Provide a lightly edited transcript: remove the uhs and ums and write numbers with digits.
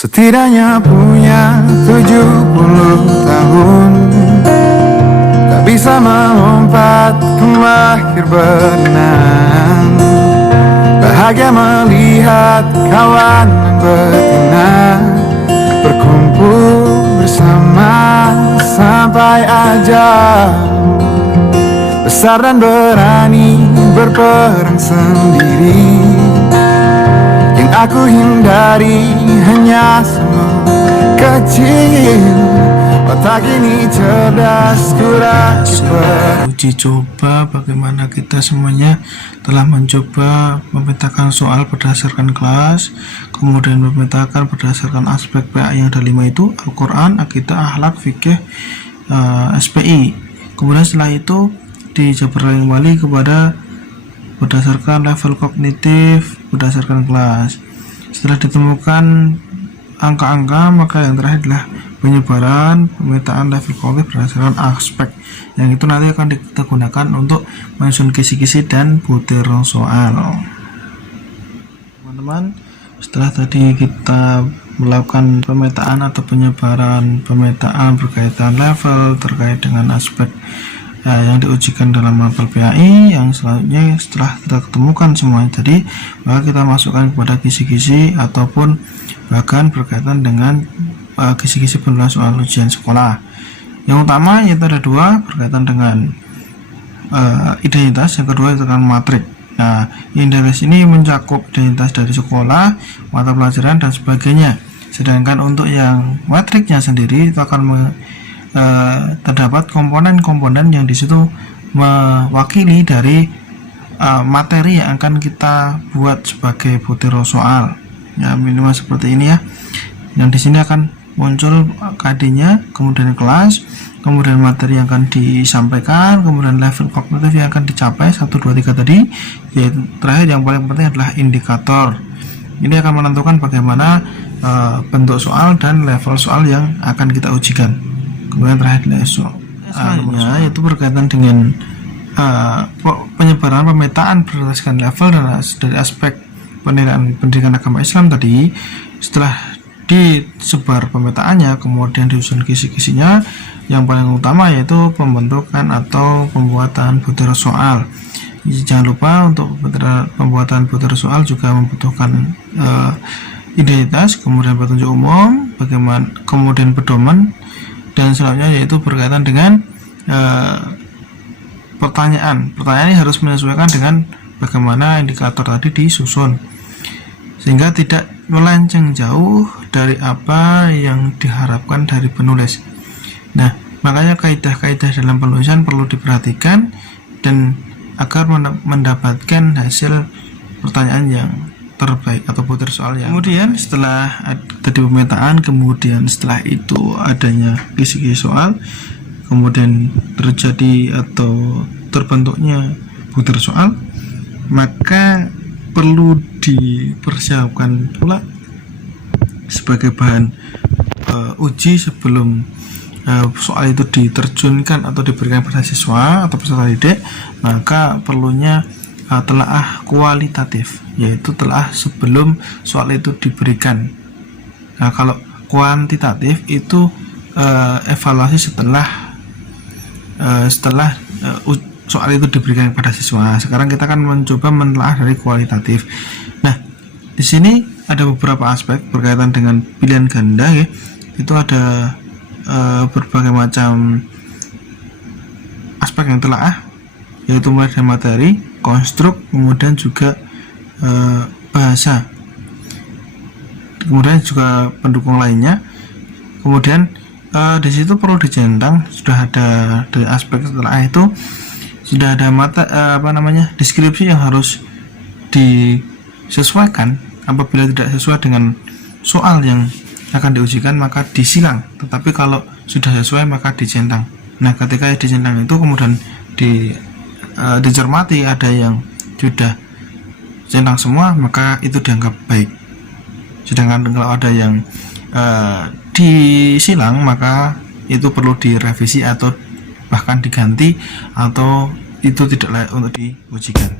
Setidaknya punya 70 tahun, tak bisa melompat ke lahir benang. Bahagia melihat kawan dan betina berkumpul bersama sampai ajal. Besar dan berani berperang sendiri, yang aku hindari hanya semut kecil. Otak ini cerdas, kurakit uji coba bagaimana kita semuanya telah mencoba memetakan soal berdasarkan kelas, kemudian memetakan berdasarkan aspek PA yang ada 5 itu, Al-Quran, Akidah, Akhlak, Fikih, SPI. Kemudian setelah itu dijabarkan kembali kepada berdasarkan level kognitif berdasarkan kelas. Setelah ditemukan angka-angka, maka yang terakhir adalah penyebaran pemetaan level kognitif berdasarkan aspek, yang itu nanti akan kita gunakan untuk menyusun kisi-kisi dan butir soal. Teman-teman, setelah tadi kita melakukan pemetaan atau penyebaran pemetaan berkaitan level terkait dengan aspek yang diujikan dalam mapel PAI, yang selanjutnya setelah kita ketemukan semuanya tadi, maka kita masukkan kepada kisi-kisi ataupun bahkan berkaitan dengan kisi-kisi penulis soal ujian sekolah. Yang utama yaitu ada 2 berkaitan dengan identitas, yang kedua itu dengan matrik. Nah, identitas ini mencakup identitas dari sekolah, mata pelajaran dan sebagainya. Sedangkan untuk yang matriknya sendiri itu akan terdapat komponen-komponen yang disitu mewakili dari materi yang akan kita buat sebagai butir soal. Ya, minimal seperti ini ya. Yang di sini akan muncul KD-nya, kemudian kelas, kemudian materi yang akan disampaikan, kemudian level kognitif yang akan dicapai 1, 2, 3 tadi, yaitu terakhir yang paling penting adalah indikator. Ini akan menentukan bagaimana bentuk soal dan level soal yang akan kita ujikan. Kemudian terakhir adalah soalnya yaitu berkaitan dengan penyebaran pemetaan berdasarkan level dan dari aspek penilaian pendidikan agama Islam tadi. Setelah disebar pemetaannya, kemudian disusun kisi-kisinya, yang paling utama yaitu pembentukan atau pembuatan butir soal. Jangan lupa untuk pembuatan butir soal juga membutuhkan identitas, kemudian petunjuk umum, bagaimana, kemudian pedoman, dan selanjutnya yaitu berkaitan dengan pertanyaan. Pertanyaan ini harus menyesuaikan dengan bagaimana indikator tadi disusun, sehingga tidak melenceng jauh dari apa yang diharapkan dari penulis. Nah, makanya kaidah-kaidah dalam penulisan perlu diperhatikan dan agar mendapatkan hasil pertanyaan yang terbaik atau butir soal yang kemudian setelah tadi pemetaan, kemudian setelah itu adanya kisi-kisi soal, kemudian terjadi atau terbentuknya butir soal, maka perlu dipersiapkan pula sebagai bahan uji sebelum soal itu diterjunkan atau diberikan pada siswa atau peserta didik. Maka perlunya telaah kualitatif, yaitu telaah sebelum soal itu diberikan. Nah, kalau kuantitatif itu evaluasi setelah soal itu diberikan kepada siswa. Sekarang kita akan mencoba menelaah dari kualitatif. Nah, di sini ada beberapa aspek berkaitan dengan pilihan ganda ya. Itu ada berbagai macam aspek yang telaah, yaitu mulai dari materi, konstruk, kemudian juga bahasa, kemudian juga pendukung lainnya. Kemudian di situ perlu dijentang, sudah ada dari aspek setelah itu sudah ada deskripsi yang harus disesuaikan. Apabila tidak sesuai dengan soal yang akan diujikan maka disilang, tetapi kalau sudah sesuai maka dicentang. Nah, ketika dicentang itu kemudian dicermati ada yang sudah centang semua, maka itu dianggap baik. Sedangkan kalau ada yang disilang, maka itu perlu direvisi atau bahkan diganti, atau itu tidak layak untuk diujikan.